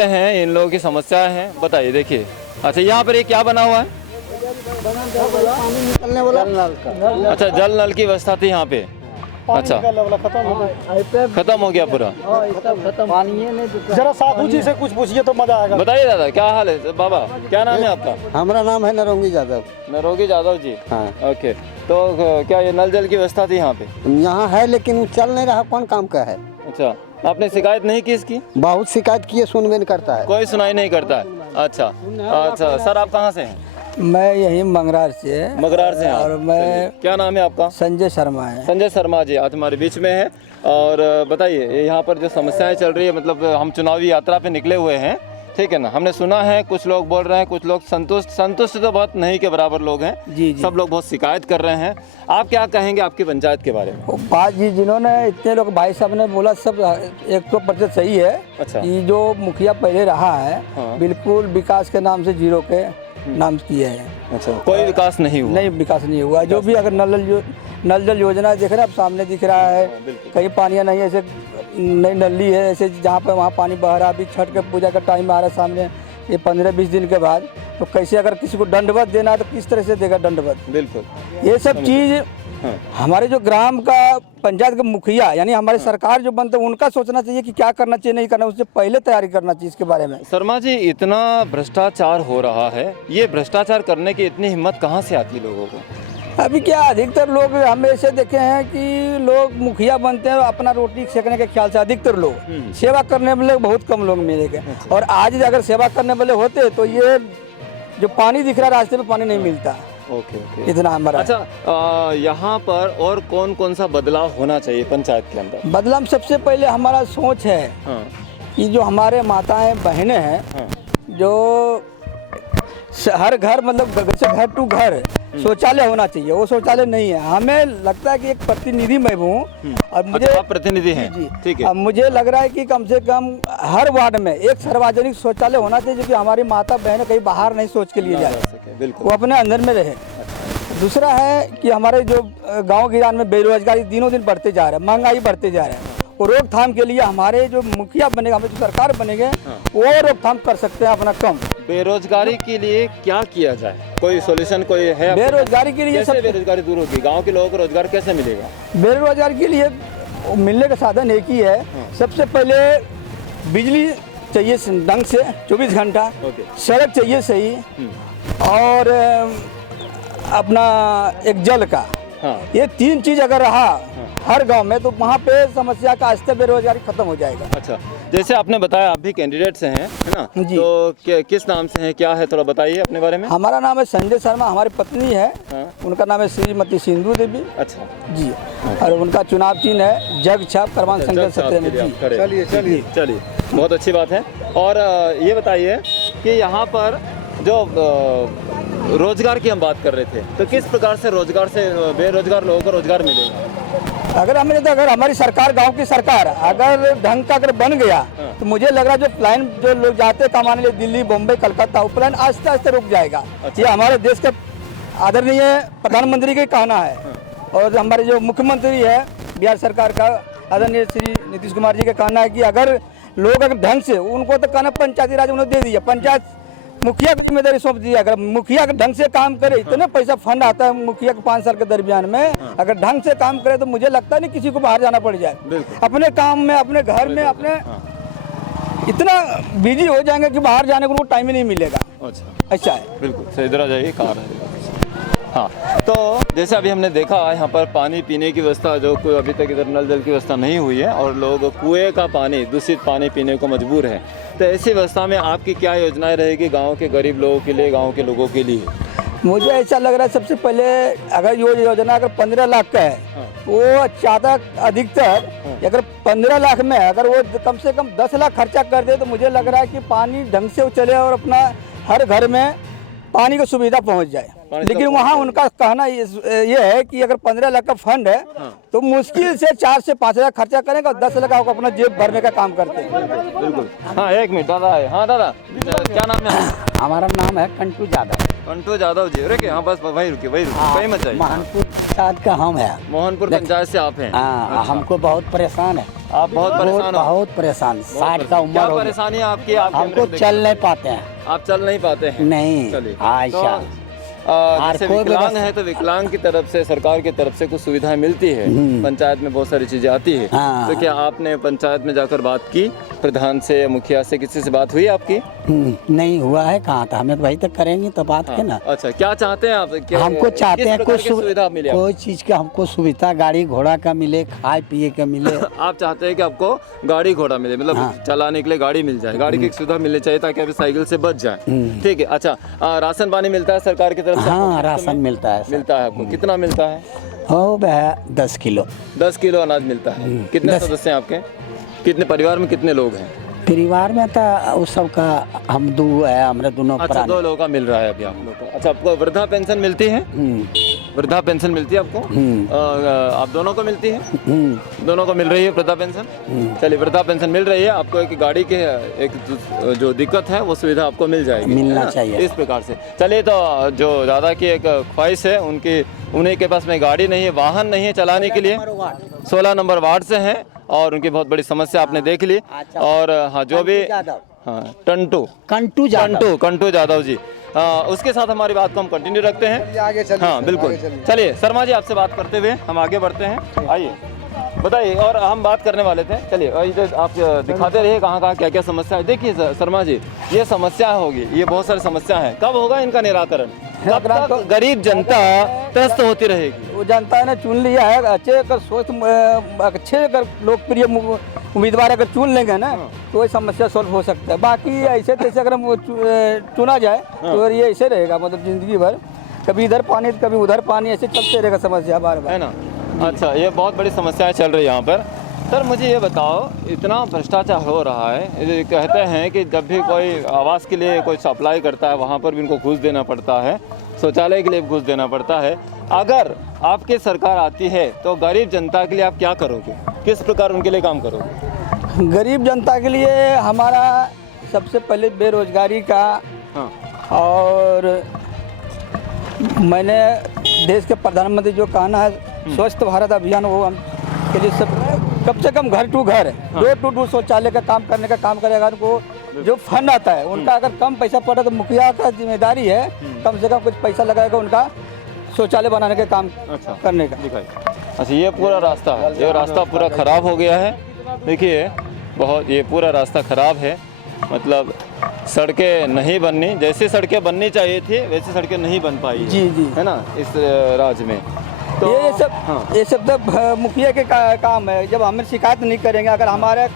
हैं इन लोगों की समस्याएं हैं, बताइए। देखिए, अच्छा यहाँ पर ये क्या बना हुआ है? पानी निकलने वाला नल का। अच्छा, जल नल की व्यवस्था थी यहाँ पे। अच्छा, खत्म हो गया पूरा। पानी नहीं। जरा साधु जी से कुछ पूछिए तो मजा आएगा। बताइए दादा, क्या हाल है? बाबा, क्या नाम है आपका? हमारा नाम है नरोंगी यादव। नरोगी यादव जी। हाँ, ओके, तो क्या ये नल जल की व्यवस्था थी यहाँ पे? यहाँ है लेकिन चल नहीं रहा, कौन काम का है। अच्छा, आपने शिकायत नहीं की इसकी? बहुत शिकायत किए, सुनवे नहीं करता है। कोई सुनाई नहीं करता है। अच्छा अच्छा, सर आप कहाँ से हैं? मैं यही मंगरार से। मगरार से हैं आप? और मैं, क्या नाम है आपका? संजय शर्मा है। संजय शर्मा जी आज हमारे बीच में है। और बताइए, यहाँ पर जो समस्याएं चल रही है, मतलब हम चुनावी यात्रा पे निकले हुए हैं, ठीक है ना। हमने सुना है कुछ लोग बोल रहे हैं, कुछ लोग संतुष्ट तो बहुत नहीं के बराबर लोग हैं। जी जी। सब लोग बहुत शिकायत कर रहे हैं। आप क्या कहेंगे आपकी पंचायत के बारे में? वो बात जी, जिन्होंने इतने लोग भाई साहब ने बोला, सब 100% सही है। अच्छा। कि जो मुखिया पहले रहा है, हाँ। बिल्कुल विकास के नाम से जीरो के नाम किया है। अच्छा, कोई विकास नहीं हुआ? नहीं, विकास नहीं हुआ। जो भी अगर नल जल योजना देख रहे हैं, अब सामने दिख रहा है। बिल्कुल। कहीं पानियाँ नहीं, ऐसे नई नली है, ऐसे जहाँ पे वहाँ पानी बह रहा। अभी छठ के पूजा का टाइम आ रहा है सामने, ये 15-20 दिन के बाद। तो कैसे अगर किसी को दंडवत देना है तो किस तरह से देगा दंडवत? बिल्कुल। ये सब चीज़ हाँ। हमारे जो ग्राम का पंचायत का मुखिया, यानी हमारी सरकार जो बनते हैं, उनका सोचना चाहिए कि क्या करना चाहिए, नहीं करना, उससे पहले तैयारी करना चाहिए इसके बारे में। शर्मा जी, इतना भ्रष्टाचार हो रहा है, ये भ्रष्टाचार करने की इतनी हिम्मत कहाँ से आती है लोगों को? अभी क्या, अधिकतर लोग हम ऐसे देखे हैं कि लोग मुखिया बनते हैं अपना रोटी सेकने के ख्याल से। अधिकतर लोग सेवा करने वाले बहुत कम लोग मिलेंगे। और आज अगर सेवा करने वाले होते तो ये जो पानी दिख रहा है रास्ते में, पानी नहीं मिलता। ओके ओके, इतना हमारा। अच्छा, यहाँ पर और कौन कौन सा बदलाव होना चाहिए पंचायत के अंदर? बदलाव सबसे पहले हमारा सोच है हाँ। कि जो हमारे माताएं बहनें हैं, हाँ। जो हर घर, मतलब जैसे घर टू घर शौचालय होना चाहिए, वो शौचालय नहीं है। हमें लगता है कि एक प्रतिनिधि मैं हूँ और मुझे, अच्छा, आप प्रतिनिधि हैं? जी, ठीक है। अब मुझे लग रहा है कि कम से कम हर वार्ड में एक सार्वजनिक शौचालय होना चाहिए, जो कि हमारी माता बहनें कहीं बाहर नहीं सोच के लिए जाए, बिल्कुल, वो अपने अंदर में रहे। दूसरा है कि हमारे जो गाँव गिरान में बेरोजगारी दिनों दिन बढ़ते जा रहा है, महंगाई बढ़ते जा रहा है, और रोकथाम के लिए हमारे जो मुखिया बनेगा, हमारी जो सरकार बनेंगे, वो रोकथाम कर सकते हैं अपना कम। बेरोजगारी के लिए क्या किया जाए? कोई सॉल्यूशन कोई है? बेरोजगारी के लिए कैसे बेरोजगारी दूर होगी? गांव के लोगों को रोजगार कैसे मिलेगा? बेरोजगारी के लिए मिलने का साधन एक ही है। सबसे पहले बिजली चाहिए ढंग से 24 घंटा, सड़क चाहिए सही, और अपना एक जल का। हाँ। ये 3 चीज अगर रहा हर गांव में, तो वहाँ पे समस्या का अस्तर बेरोजगारी खत्म हो जाएगा। अच्छा, जैसे आपने बताया आप भी कैंडिडेट से हैं, है ना? जी। तो किस नाम से हैं, क्या है, थोड़ा बताइए अपने बारे में। हमारा नाम है संजय शर्मा, हमारी पत्नी है। हाँ। उनका नाम है श्रीमती सिंधु देवी। अच्छा जी। और उनका चुनाव चिन्ह है जग छाप करवान संकल्प सत्य में। जी, चलिए चलिए चलिए, बहुत अच्छी बात है। और ये बताइए कि यहाँ पर जो रोजगार की हम बात कर रहे थे, तो किस प्रकार से रोजगार से बेरोजगार लोगों को रोजगार मिलेगा? अगर हमारी सरकार, गांव की सरकार अगर ढंग का अगर बन गया, तो मुझे लग रहा है जो प्लान जो लोग जाते हैं कमाने लिए दिल्ली, बम्बई, कलकत्ता, वो प्लान आस्ते आस्ते रुक जाएगा। अच्छा। ये हमारे देश के आदरणीय प्रधानमंत्री का कहना है, और हमारे जो मुख्यमंत्री है बिहार सरकार का, आदरणीय श्री नीतीश कुमार जी का कहना है कि अगर लोग अगर ढंग से, उनको तो कहना पंचायती राज उन्होंने दे दिया, पंचायत मुखिया की जिम्मेदारी सौंप दिया। अगर मुखिया के ढंग से काम करे, इतने पैसा फंड आता है मुखिया के 5 साल के दरमियान में, अगर ढंग से काम करे तो मुझे लगता नहीं किसी को बाहर जाना पड़ जाए। अपने काम में, अपने घर में, अपने इतना बिजी हो जाएंगे कि बाहर जाने को टाइम ही नहीं मिलेगा। अच्छा, ऐसा है। बिल्कुल सही, इधर आ जाइए, कहाँ रहे? हाँ, तो जैसे अभी हमने देखा यहाँ पर पानी पीने की व्यवस्था, जो कोई अभी तक इधर नल जल की व्यवस्था नहीं हुई है, और लोग कुएं का पानी, दूषित पानी पीने को मजबूर है। तो ऐसी व्यवस्था में आपकी क्या योजनाएं रहेगी गांव के गरीब लोगों के लिए, गांव के लोगों के लिए? मुझे ऐसा लग रहा है सबसे पहले अगर ये योजना अगर 15 लाख का है, वो ज़्यादा अधिकतर अगर 15 लाख में अगर वो कम से कम 10 लाख खर्चा कर दे, तो मुझे लग रहा है कि पानी ढंग से चले और अपना हर घर में पानी की सुविधा पहुँच जाए। लेकिन वहाँ उनका कहना ये है कि अगर 15 लाख का फंड है तो मुश्किल से 4 से 5 हज़ार खर्चा करेंगे और 10 लाख को अपना जेब भरने का काम करते हैं। बिल्कुल। हाँ, एक मिनट दादा है। हाँ दादा, क्या नाम है? हमारा नाम है कंटू यादव। कंटू यादव जी। रुके, हाँ बस वहीं रुके, कहीं मत जाइए। महानपुर पंचायत का हम है। मोहनपुर पंचायत से आप हैं? हाँ, हमको बहुत परेशान है। आप बहुत परेशान हो? बहुत परेशान। 60 का उम्र क्या हो गई। परेशानी है आपकी? आप हमको चल नहीं पाते हैं। आप चल नहीं पाते हैं? नहीं। चलिए, अच्छा। जैसे विकलांग है तो विकलांग की तरफ से, सरकार की तरफ से कुछ सुविधाएं मिलती है, पंचायत में बहुत सारी चीजें आती है। हाँ। तो क्या आपने पंचायत में जाकर बात की, प्रधान से, मुखिया से, किसी से बात हुई आपकी? नहीं हुआ है। कहाँ था? हमें भाई तक करेंगे तो बात है ना। अच्छा, क्या चाहते हैं आप? हमको चाहते हैं कुछ सुविधा मिले, कोई चीज का हमको सुविधा, गाड़ी घोड़ा का मिले, खाए पिए का मिले। आप चाहते हैं कि आपको गाड़ी घोड़ा मिले, मतलब चलाने के लिए गाड़ी मिल जाए, गाड़ी की सुविधा मिलनी चाहिए ताकि अभी साइकिल से बच जाए। ठीक है। अच्छा, राशन पानी मिलता है सरकार की तरफ से? हाँ, राशन मिलता है। मिलता है आपको? कितना मिलता है? हो वह 10 किलो। 10 किलो अनाज मिलता है। कितने सदस्य हैं आपके? कितने परिवार में कितने लोग हैं? परिवार में तो उस सब का हम 2 है, हमारे दोनों। अच्छा, 2 लोगों का मिल रहा है अभी आप लोग को। अच्छा, आपको वृद्धा पेंशन मिलती है? वृद्धा पेंशन मिलती है आपको? आप दोनों को मिलती है? दोनों को मिल रही है वृद्धा पेंशन? चलिए, वृद्धा पेंशन मिल रही है आपको। एक गाड़ी के एक जो दिक्कत है वो सुविधा आपको मिल जाएगी, मिलना चाहिए इस प्रकार से। चलिए, तो जो दादा की एक ख्वाहिश है, उन्हीं के पास में गाड़ी नहीं है, वाहन नहीं है चलाने के लिए। 16 नंबर वार्ड से हैं और उनकी बहुत बड़ी समस्या आपने देख ली। और हाँ, जो भी कंटू यादव जी, उसके साथ हमारी बात को हम कंटिन्यू रखते हैं। आगे चलिए। हाँ बिल्कुल। चलिए शर्मा जी, आपसे बात करते हुए हम आगे बढ़ते हैं। आइए, बताइए। और हम बात करने वाले थे, चलिए इधर आप दिखाते रहिए कहाँ कहाँ क्या क्या समस्या है। देखिए शर्मा जी, ये समस्या होगी, ये बहुत सारी समस्या है। कब होगा इनका निराकरण? कब तक गरीब जनता त्रस्त होती रहेगी? वो जनता ने चुन लिया है। अच्छे अगर लोकप्रिय उम्मीदवार अगर चुन लेंगे ना तो ये समस्या सॉल्व हो सकता है। बाकी ऐसे तैसे अगर हम चुना जाए तो ये ऐसे रहेगा, मतलब जिंदगी भर कभी इधर पानी कभी उधर पानी, ऐसे चलते रहेगा समस्या बार बार, है ना। अच्छा, ये बहुत बड़ी समस्याएं चल रही है यहाँ पर। सर मुझे ये बताओ, इतना भ्रष्टाचार हो रहा है, कहते हैं कि जब भी कोई आवास के लिए कोई सप्लाई करता है वहाँ पर भी इनको घूस देना पड़ता है, शौचालय के लिए घूस देना पड़ता है। अगर आपकी सरकार आती है तो गरीब जनता के लिए आप क्या करोगे? किस प्रकार उनके लिए काम करोगे? गरीब जनता के लिए हमारा सबसे पहले बेरोजगारी का, और मैंने देश के प्रधानमंत्री जो कहना है स्वच्छ भारत अभियान, वो हम के लिए सब कम से कम घर टू घर, डोर टू डोर शौचालय का काम करने का काम करेगा। उनको जो फंड आता है उनका अगर कम पैसा पड़ा तो मुखिया का जिम्मेदारी है कम से कम कुछ पैसा लगाएगा उनका शौचालय बनाने का काम करने का। अच्छा, ये पूरा रास्ता, ये रास्ता पूरा ख़राब हो गया है। देखिए बहुत, ये पूरा रास्ता ख़राब है, मतलब सड़कें नहीं बननी, जैसी सड़कें बननी चाहिए थी वैसी सड़कें नहीं बन पाई है। जी जी, है ना, इस राज्य में। तो ये सब तो मुखिया के काम है। जब हमें शिकायत नहीं करेंगे, अगर हमारे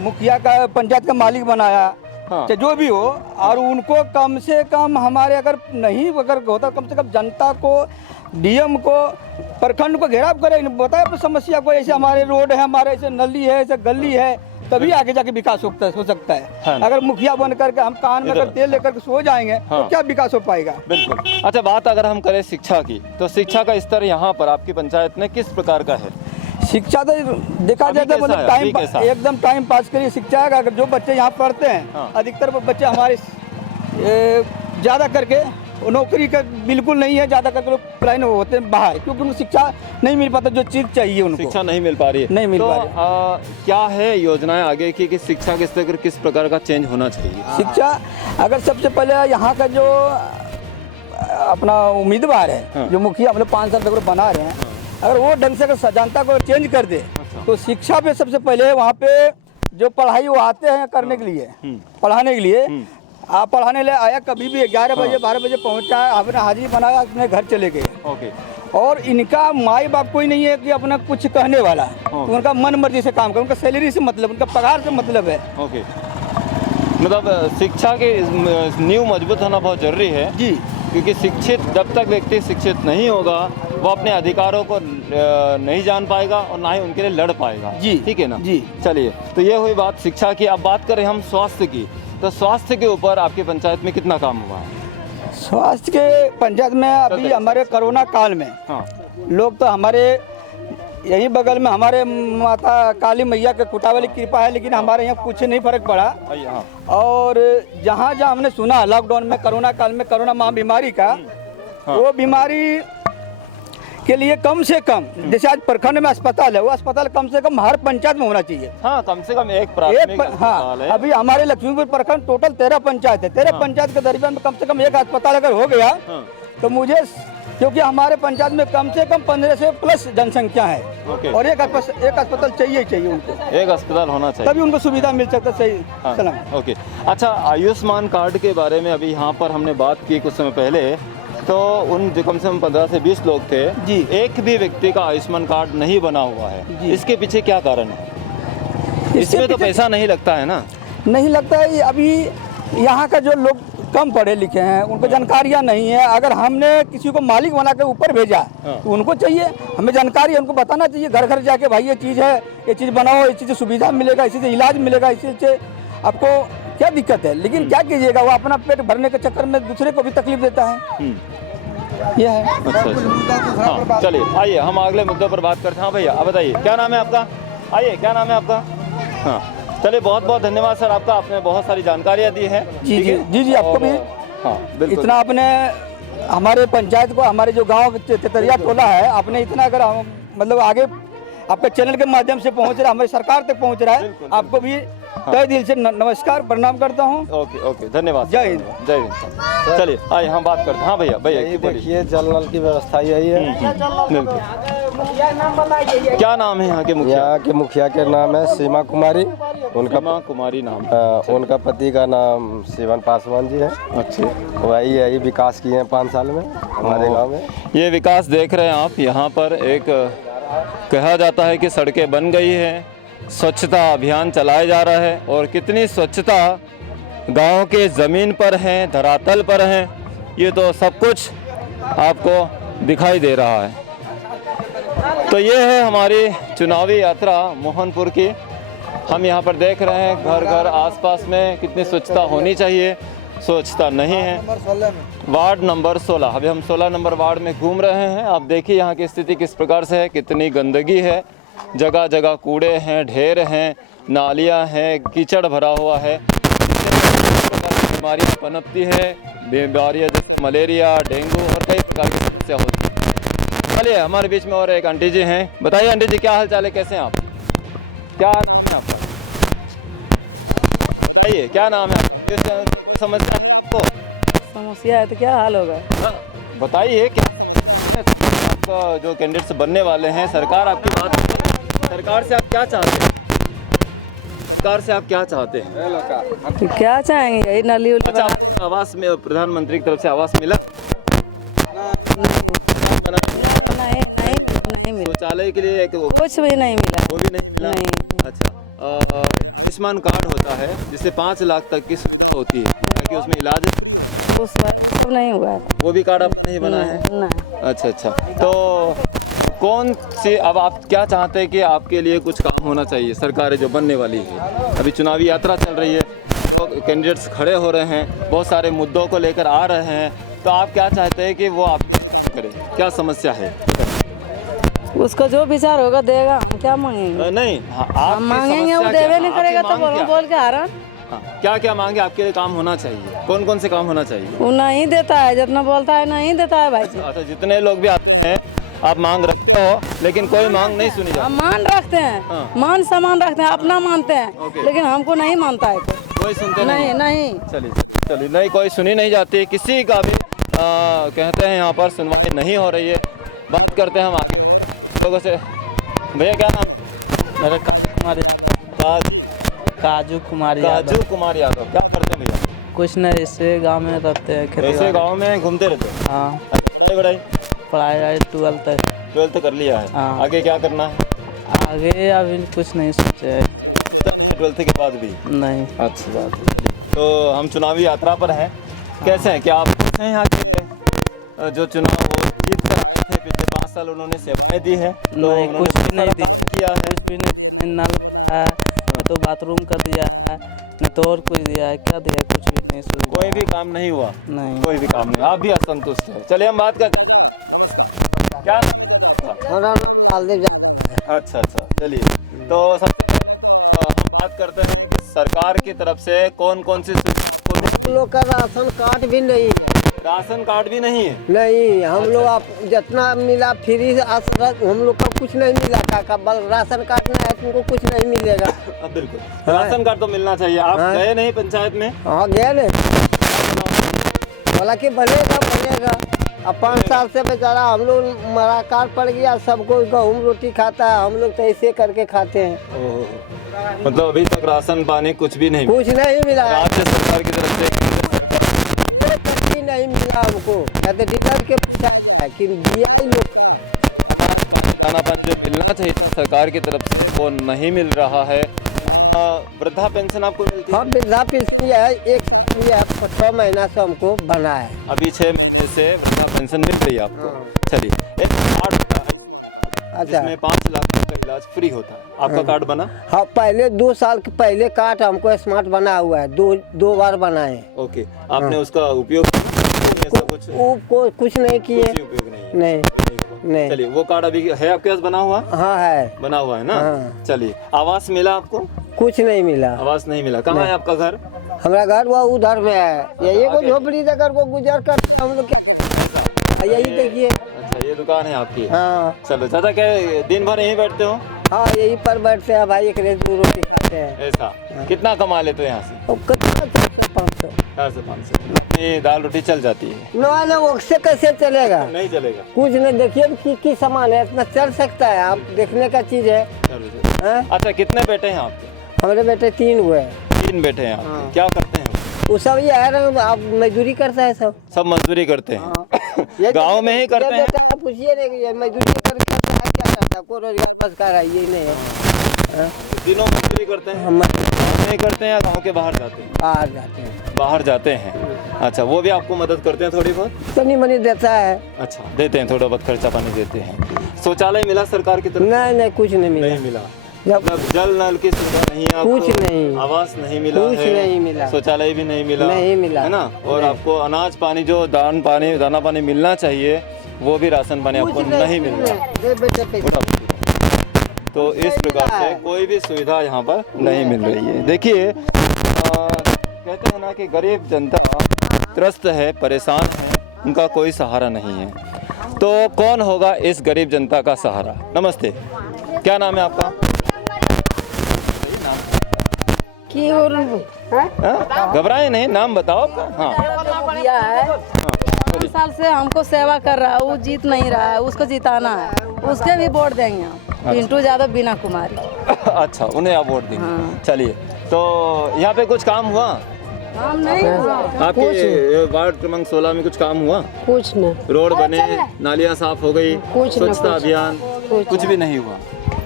मुखिया का पंचायत का मालिक बनाया चाहे जो भी हो, और उनको कम से कम हमारे अगर होता कम से कम जनता को, डीएम को, प्रखंड को घेराव करे, बताए अपनी समस्या को। ऐसे हमारे रोड है, हमारे ऐसे नली है, ऐसे गली है, तभी आगे जाके विकास हो सकता है। अगर मुखिया बन करके हम कान में अगर तेल लेकर सो जाएंगे तो क्या विकास हो पाएगा? बिल्कुल। अच्छा, बात अगर हम करें शिक्षा की, तो शिक्षा का स्तर यहाँ पर आपकी पंचायत में किस प्रकार का है? शिक्षा तो देखा जाए तो मतलब एकदम टाइम पास के लिए शिक्षा है। अगर जो बच्चे यहाँ पढ़ते हैं, अधिकतर बच्चे हमारे ज़्यादा करके नौकरी का बिल्कुल नहीं है, ज़्यादा करके लोग पढ़ाई होते हैं बाहर, क्योंकि उनको शिक्षा नहीं मिल पाता, जो चीज़ चाहिए उनको शिक्षा नहीं मिल पा रही है। नहीं मिल पा रही है। क्या है योजनाएं आगे की कि शिक्षा के स्तर किस प्रकार का चेंज होना चाहिए? शिक्षा अगर सबसे पहले यहाँ का जो अपना उम्मीदवार है, जो मुखिया हम लोग 5 साल तक बना रहे हैं, अगर वो ढंग से अगर जनता को चेंज कर दे तो शिक्षा पे सबसे पहले वहाँ पे जो पढ़ाई वो आते हैं करने के लिए, पढ़ाने के लिए, आप पढ़ाने ले आया कभी भी 11 बजे 12 बजे पहुँचा, आपने हाजिरी बनाया, अपने घर चले गए। और इनका माई बाप कोई नहीं है कि अपना कुछ कहने वाला, तो उनका मन मर्जी से काम कर, उनका सैलरी से मतलब, उनका पगार से मतलब है। मतलब शिक्षा के नींव मजबूत होना बहुत जरूरी है जी, क्योंकि शिक्षित, जब तक व्यक्ति शिक्षित नहीं होगा वो अपने अधिकारों को नहीं जान पाएगा और ना ही उनके लिए लड़ पाएगा। जी, ठीक है ना जी। चलिए, तो ये हुई बात शिक्षा की। अब बात करें हम स्वास्थ्य की, तो स्वास्थ्य के ऊपर आपकी पंचायत में कितना काम हुआ है? स्वास्थ्य के पंचायत में अभी हमारे कोरोना काल में हाँ लोग तो हमारे यही बगल में हमारे माता काली मैया के कुटा वाली कृपा है, लेकिन हमारे यहाँ कुछ नहीं फर्क पड़ा। आइए हाँ और जहाँ जहाँ हमने सुना लॉकडाउन में कोरोना काल में कोरोना महाबीमारी का, वो बीमारी के लिए कम से कम जैसे आज प्रखंड में अस्पताल है, वो अस्पताल कम से कम हर पंचायत में होना चाहिए। हाँ कम से कम एक प्राथमिक अस्पताल है। अभी हमारे लक्ष्मीपुर प्रखंड टोटल 13 पंचायत है। 13 पंचायत के दरमियान में कम से कम एक अस्पताल अगर हो गया तो मुझे, क्योंकि हमारे पंचायत में कम से कम 15 से प्लस जनसंख्या है और एक अस्पताल चाहिए उनको, एक अस्पताल होना चाहिए तभी उनको सुविधा मिल सकता। सही सलाम। ओके अच्छा, आयुष्मान कार्ड के बारे में अभी यहाँ पर हमने बात की कुछ समय पहले, तो उन जो कम से कम 15 से 20 लोग थे जी, एक भी व्यक्ति का आयुष्मान कार्ड नहीं बना हुआ है। इसके पीछे क्या कारण है? इसमें तो पैसा नहीं लगता है ना? नहीं लगता है। अभी यहाँ का जो लोग कम पढ़े लिखे हैं, उनको जानकारियाँ नहीं है। अगर हमने किसी को मालिक बना के ऊपर भेजा तो उनको चाहिए, हमें जानकारी है, उनको बताना चाहिए घर घर जाके, भाई ये चीज़ है, ये चीज़ बनाओ, इस चीज़ से सुविधा मिलेगा, इसी से इलाज मिलेगा, इसी से आपको क्या दिक्कत है। लेकिन क्या कीजिएगा, वो अपना पेट भरने के चक्कर में दूसरे को भी तकलीफ देता है। ये है। अच्छा। हाँ चलिए आइए हम अगले मुद्दों पर बात करते हैं। हाँ भैया आप बताइए क्या नाम है आपका? आइए क्या नाम है आपका? हाँ चलिए बहुत बहुत धन्यवाद सर आपका, आपने बहुत सारी जानकारियाँ दी है। जी आपको भी। हाँ बिल्कुल। इतना आपने हमारे पंचायत को, हमारे जो गांव तेतरिया टोला है, आपने इतना अगर हम मतलब आगे आपके चैनल के माध्यम से पहुंच रहा है, हमारी सरकार तक पहुंच रहा है, आपको भी तहे दिल से नमस्कार प्रणाम करता हूँ। ओके धन्यवाद। जय हिंद। जय हिंद। चलिए आइए हम बात करते हैं। हाँ भैया देखिए जल नल की व्यवस्था यही है। क्या नाम है यहाँ के मुखिया? यहाँ के मुखिया के नाम है सीमा कुमारी, उनका कुमारी नाम। उनका पति का नाम शिवन पासवान जी है। अच्छे, वही यही विकास किए हैं 5 साल में हमारे गांव में। ये विकास देख रहे हैं आप, यहाँ पर एक कहा जाता है कि सड़कें बन गई है, स्वच्छता अभियान चलाया जा रहा है, और कितनी स्वच्छता गांव के ज़मीन पर है, धरातल पर है, ये तो सब कुछ आपको दिखाई दे रहा है। तो ये है हमारी चुनावी यात्रा मोहनपुर की। हम यहाँ पर देख रहे हैं घर घर आसपास में कितनी स्वच्छता होनी चाहिए, स्वच्छता नहीं है। वार्ड नंबर 16, अभी हम 16 नंबर वार्ड में घूम रहे हैं। आप देखिए यहाँ की स्थिति किस प्रकार से है, कितनी गंदगी है, जगह जगह कूड़े हैं, ढेर हैं, नालियाँ हैं, कीचड़ भरा हुआ है, बीमारियाँ पनपती है, बीमारियाँ जैसे मलेरिया, डेंगू और कई प्रकार की समस्या होती है। चलिए हमारे बीच में और एक आंटी जी हैं। बताइए आंटी जी क्या हाल चाल है, कैसे हैं आप? क्या हाल है आपका? बताइए क्या नाम है? समस्या तो समस्या है तो क्या हाल होगा? बताइए क्या आपका जो कैंडिडेट्स बनने वाले हैं, सरकार आपकी बात, सरकार से आप क्या चाहते हैं? सरकार से आप क्या चाहते हैं? क्या चाहेंगे? यही नली उली अच्छा आवास में प्रधानमंत्री की तरफ से आवास मिला? नहीं मिला। शौचालय के लिए कुछ भी नहीं मिला। वो भी नहीं मिला? नहीं। अच्छा आयुष्मान कार्ड होता है जिससे 5 लाख तक की सुविधा होती है, ताकि उसमें इलाज उस सब नहीं हुआ है। वो भी कार्ड आपने नहीं बना है? नहीं। अच्छा तो कौन सी, अब आप क्या चाहते हैं कि आपके लिए कुछ काम होना चाहिए? सरकारें जो बनने वाली है, अभी चुनावी यात्रा चल रही है, तो कैंडिडेट्स खड़े हो रहे हैं, बहुत सारे मुद्दों को लेकर आ रहे हैं, तो आप क्या चाहते हैं कि वो आप करें? क्या समस्या है? उसको जो विचार होगा देगा, क्या मांगेंगे? नहीं आप मांगेंगे, वो देवे नहीं करेगा तो बोल के आ रहा। क्या क्या मांगे आपके लिए काम होना चाहिए? कौन कौन से काम होना चाहिए? वो नहीं देता है, जितना बोलता है नहीं देता है भाई जी। अच्छा जितने लोग भी आते हैं आप मांग रखते हो, लेकिन कोई मांग नहीं सुनी जाती? हम मान रखते हैं, मान सम्मान रखते हैं, अपना मानते हैं, लेकिन हमको नहीं मानता है कोई सुनते नहीं। चलिए नहीं, कोई सुनी नहीं जाती, किसी का भी कहते हैं यहाँ पर सुनवाई नहीं हो रही है। बात करते हैं हम आगे लोगों से। भैया क्या नाम? मेरा काजू कुमार यादव। क्या करते हैं भैया? कुछ नहीं, इससे गांव में रहते हैं, ऐसे गांव में घूमते रहते हैं? हाँ। पढ़ाई 12th कर लिया है। हाँ। आगे क्या करना है? आगे अभी कुछ नहीं सोचे है। 12th के बाद भी नहीं। अच्छी बात है। तो हम चुनावी यात्रा पर हैं, कैसे हैं? क्या आप हैं यहाँ के जो चुनाव वो जीत कर आए थे पिछले 5 साल, उन्होंने सेवाएं दी है? नहीं, कुछ भी नहीं किया है? कुछ भी नहीं, नल तो बाथरूम का दिया है, न तो और कुछ दिया है। क्या दिया है? कुछ भी नहीं सुविधा। कोई भी काम नहीं हुआ? नहीं। कोई भी काम नहीं, आप भी असंतुष्ट है। चलिए हम बात करते हैं। क्या अच्छा अच्छा, चलिए तो हम बात करते हैं सरकार की तरफ से कौन कौन सी लोग का राशन कार्ड भी नहीं राशन कार्ड भी नहीं है। नहीं हम लोग आप जितना मिला फ्री हम लोग का कुछ नहीं मिला काका, बल राशन कार्ड नहीं है तुमको कुछ नहीं मिलेगा। बिल्कुल, राशन कार्ड तो मिलना चाहिए। आप गए नहीं पंचायत में? हाँ गया नहीं, बोला कि बनेगा बनेगा। अब 5 साल से बेचारा हम लोग मरा कार्ड पड़ गया, सबको गेहूँ रोटी खाता है, हम लोग तो ऐसे करके खाते हैं। मतलब अभी तक राशन पानी कुछ भी नहीं? कुछ नहीं मिला, राज्य सरकार की तरफ से कुछ भी नहीं मिला हमको। कहते टिकट के पैसा कि दिया ही लोग खाना पानी जो मिलना चाहिए था सरकार की तरफ से वो नहीं मिल रहा है। वृद्धा पेंशन आपको मिलती है? हाँ वृद्धा पेंशन है, एक 6 महीना से हमको बना है। अभी 6 महीने से वृद्धा पेंशन मिल रही है आपको। चलिए एक कार्ड होता है जिसमें 5 लाख का इलाज फ्री होता है, आपका कार्ड बना? हाँ पहले 2 साल के पहले कार्ड हमको स्मार्ट बना हुआ है, दो बार बनाए। ओके, आपने उसका उपयोग ऐसा कुछ नहीं किए, कुछ उपयोग नहीं है? नहीं। चलिए वो कार्ड अभी है आपके पास बना हुआ? हाँ है, बना हुआ है ना। हाँ। चलिए आवास मिला आपको? कुछ नहीं मिला। आवास नहीं मिला। कहाँ है आपका घर? हमारा घर वो उधर में है, यही को झोपड़ी देकर को गुजर कर हम लोग क्या, यही देखिए। अच्छा ये दुकान है आपकी? हाँ चलो चाचा, क्या दिन भर यहीं बैठते हो? हाँ यही पर बैठते हैं भाई, एक रेत 2 रोटी खाते हैं। ऐसा? कितना कमा लेते हो यहाँ से? और कितना 500 400-500 ये दाल रोटी चल जाती है? ना उससे कैसे चलेगा? नहीं चलेगा। कुछ नहीं, देखिए कि सामान है इतना चल सकता है, आप देखने का चीज है। चलो। हैं? अच्छा कितने बेटे हैं आपके? हमारे बेटे 3 हुए। 3 बेटे हैं आपके। हाँ। क्या करते हैं वो सब ये है ना, आप मजदूरी करता है सब। सब मजदूरी करते हैं? गांव में ही करते हैं? पूछिए नहीं कि ये मजदूरी करके करता है, क्या करता है, कोई रोजगार रोजगार है ये नहीं है। तीनों मजदूरी करते हैं? हम गाँव में करते हैं या गाँव के बाहर जाते हैं? बाहर जाते हैं। बाहर जाते हैं। अच्छा वो भी आपको मदद करते हैं थोड़ी बहुत? तनी मनी देता है। अच्छा देते हैं, थोड़ा बहुत खर्चा पानी देते हैं। शौचालय मिला सरकार की तरफ? नहीं कुछ नहीं मिला। नहीं मिला। जब मतलब जल नल की सुविधा नहीं है आपको? कुछ नहीं। आवास नहीं मिला कुछ है? नहीं मिला। शौचालय भी नहीं मिला? नहीं मिला है ना। और आपको अनाज पानी जो दाना पानी मिलना चाहिए वो भी राशन पानी आपको नहीं मिल रहा। तो इस प्रकार से कोई भी सुविधा यहाँ पर नहीं मिल रही है। देखिए कहते हैं ना कि गरीब जनता त्रस्त है, परेशान है, उनका कोई सहारा नहीं है। तो कौन होगा इस गरीब जनता का सहारा? नमस्ते, क्या नाम है आपका? घबराए नहीं, नाम बताओ आपका। हाँ दिया है 2 साल से हमको सेवा कर रहा है, वो जीत नहीं रहा है, उसको जिताना है, उसके भी वोट देंगे हम। पिंटू यादव, बीना कुमारी। अच्छा उन्हें आप वोट देंगे। हाँ। चलिए तो यहाँ पे कुछ काम हुआ हम नहीं आपके वार्ड क्रमांक 16 में? कुछ काम हुआ? कुछ नहीं। रोड बने, नालियाँ साफ हो गई, कुछ न स्वच्छता अभियान कुछ भी नहीं हुआ?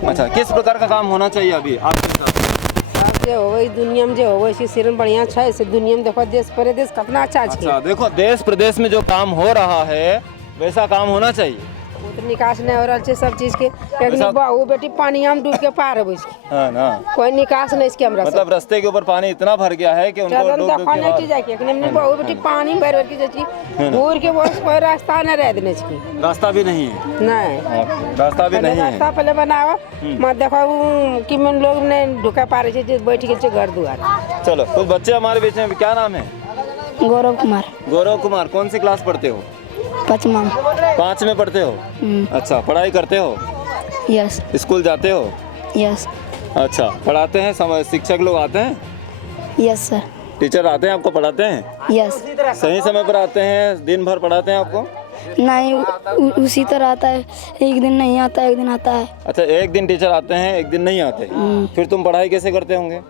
अच्छा किस प्रकार का काम होना चाहिए अभी आपके हिसाब से? हो गई दुनिया में जो हो गई सिरन बढ़िया है से दुनिया में देखो देश प्रदेश कितना अच्छा है। अच्छा देखो देश प्रदेश में जो काम हो रहा है वैसा काम होना चाहिए। वो तो निकास नहीं हो रहा है सब चीज के। एक बहू बेटी पानी हम डूब के पार है, हाँ ना, कोई निकास नहीं इसके हमरा। मतलब रास्ते के ऊपर पानी इतना भर गया है कि उनको डूब के बहू बेटी पानी भर के जाती दूर के कोई रास्ता नहीं रह देने की। रास्ता भी नहीं है? नहीं रास्ता भी नहीं है। रास्ता पहले बनाओ मत देखो कि मन लोग ने ढुका पारे छे बैठ के घर द्वार। चलो कुछ बच्चे हमारे बीच में, क्या नाम है? गौरव कुमार। गौरव कुमार, कौन सी क्लास पढ़ते हो? 5 में पढ़ते हो? अच्छा पढ़ाई करते हो? यस स्कूल जाते हो? यस अच्छा पढ़ाते हैं, शिक्षक लोग आते हैं? Yes sir. टीचर आते हैं आपको पढ़ाते हैं? यस। सही समय पर आते हैं? दिन भर पढ़ाते हैं आपको? नहीं उसी तरह आता है, एक दिन नहीं आता है, एक दिन आता है। अच्छा एक दिन टीचर आते हैं, एक दिन नहीं आते, फिर तुम पढ़ाई कैसे करते होंगे?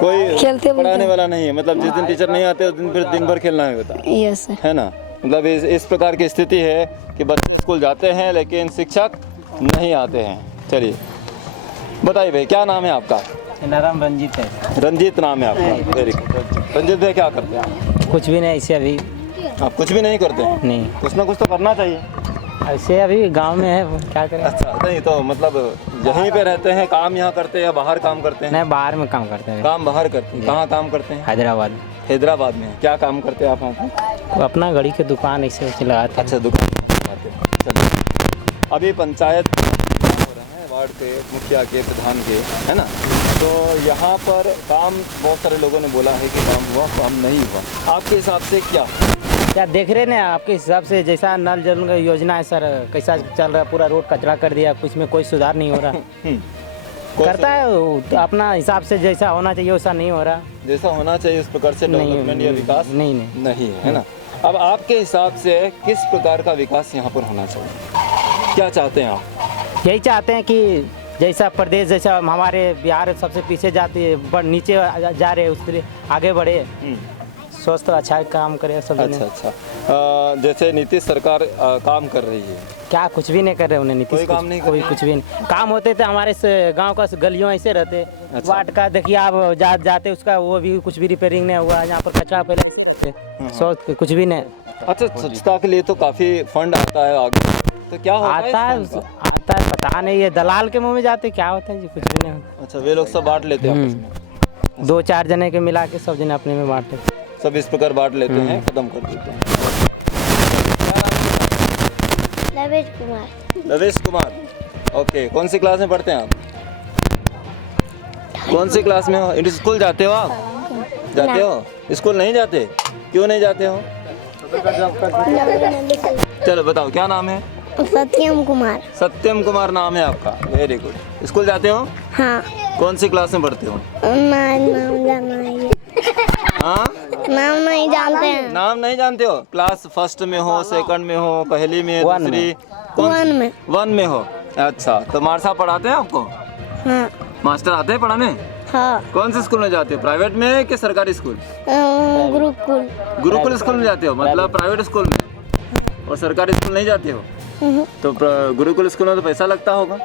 कोई खेलते पढ़ाने वाला नहीं है, मतलब जिस दिन टीचर नहीं आते उस दिन फिर दिन भर खेलना है होता यस सर। है ना। मतलब इस प्रकार की स्थिति है कि बच्चे स्कूल जाते हैं लेकिन शिक्षक नहीं आते हैं। चलिए बताइए भाई क्या नाम है आपका? मेरा नाम रंजीत है। रंजीत नाम है आपका, वेरी गुड। रंजीत भाई क्या करते हैं आप? कुछ भी नहीं, ऐसे अभी आप कुछ भी नहीं करते हैं? नहीं। कुछ ना कुछ तो करना चाहिए। ऐसे अभी गांव में है, क्या करें। अच्छा, नहीं तो मतलब यहीं पे रहते हैं, काम यहाँ करते हैं या बाहर काम करते हैं? नहीं, बाहर में काम करते हैं। काम बाहर करते हैं। कहाँ काम करते हैं? हैदराबाद। हैदराबाद में। क्या काम करते हैं आप वहाँ पे? अपना गाड़ी की दुकान ऐसे लगाते हैं। अच्छा, दुकान लगाते हैं। चलिए, अभी पंचायत हो रहे हैं, वार्ड के मुखिया के, प्रधान के, है ना? तो यहाँ पर काम बहुत सारे लोगों ने बोला है कि काम हुआ, काम नहीं हुआ। आपके हिसाब से क्या देख रहे हैं आपके हिसाब से, जैसा नल जल योजना है सर, कैसा चल रहा है, पूरा रोड कचरा कर दिया, कुछ में कोई सुधार नहीं हो रहा। करता है तो अपना हिसाब से, जैसा होना चाहिए वैसा नहीं हो रहा। जैसा होना चाहिए उस प्रकार से डेवलपमेंट या विकास नहीं है ना? अब आपके हिसाब से किस प्रकार का विकास यहाँ पर होना चाहिए? क्या चाहते हैं आप? यही चाहते हैं कि जैसा प्रदेश, जैसा हमारे बिहार सबसे पीछे जाती है, नीचे जा रहे हैं, उसके आगे बढ़े, स्वस्थ अच्छा काम करे सब। अच्छा, जैसे नीतीश सरकार काम कर रही है, क्या कुछ भी नहीं कर रहे उन्हें नीतीश। कोई काम नहीं कर कोई रही? कुछ भी नहीं। काम होते थे हमारे गांव का गलियों ऐसे रहते। अच्छा। वार्ड का देखिए आप जाते उसका वो भी कुछ भी रिपेयरिंग नहीं हुआ, यहाँ पर कचरा फैले, कुछ भी नहीं। अच्छा, स्वच्छता के लिए तो काफी फंड आता है आगे, तो क्या होता है? आता है पता नहीं, ये दलाल के मुंह में जाते, क्या होता है जी, कुछ भी नहीं होता। अच्छा, वे लोग सब बांट लेते हैं आपस में? 2-4 जने के मिला के सब जने अपने में बांटते, सब इस प्रकार बांट लेते हैं, खत्म कर देते हैं। लवेश कुमार। लवेश कुमार, ओके। कौन सी क्लास में पढ़ते हैं आप? कौन सी क्लास में हो? स्कूल जाते हो आप? जाते हो? स्कूल नहीं जाते? क्यों नहीं जाते हो? चलो बताओ, क्या नाम है? सत्यम कुमार। सत्यम कुमार नाम है आपका, वेरी गुड। स्कूल जाते हो? हाँ। कौन सी क्लास में पढ़ते हो? नाम जाना है। हाँ, नाम नहीं जानते हैं। नाम नहीं जानते हो? क्लास फर्स्ट में हो, सेकंड में हो, पहली में, दूसरी? वन में। 1 में हो। अच्छा, तो मार साहब पढ़ाते हैं आपको? हाँ। मास्टर आते हैं पढ़ाने? हाँ। कौन से स्कूल में जाते हो? प्राइवेट में कि सरकारी स्कूल? गुरुकुल। गुरुकुल स्कूल में जाते हो, मतलब प्राइवेट स्कूल में? और सरकारी स्कूल नहीं जाते हो? तो गुरुकुल स्कूल में तो पैसा लगता होगा?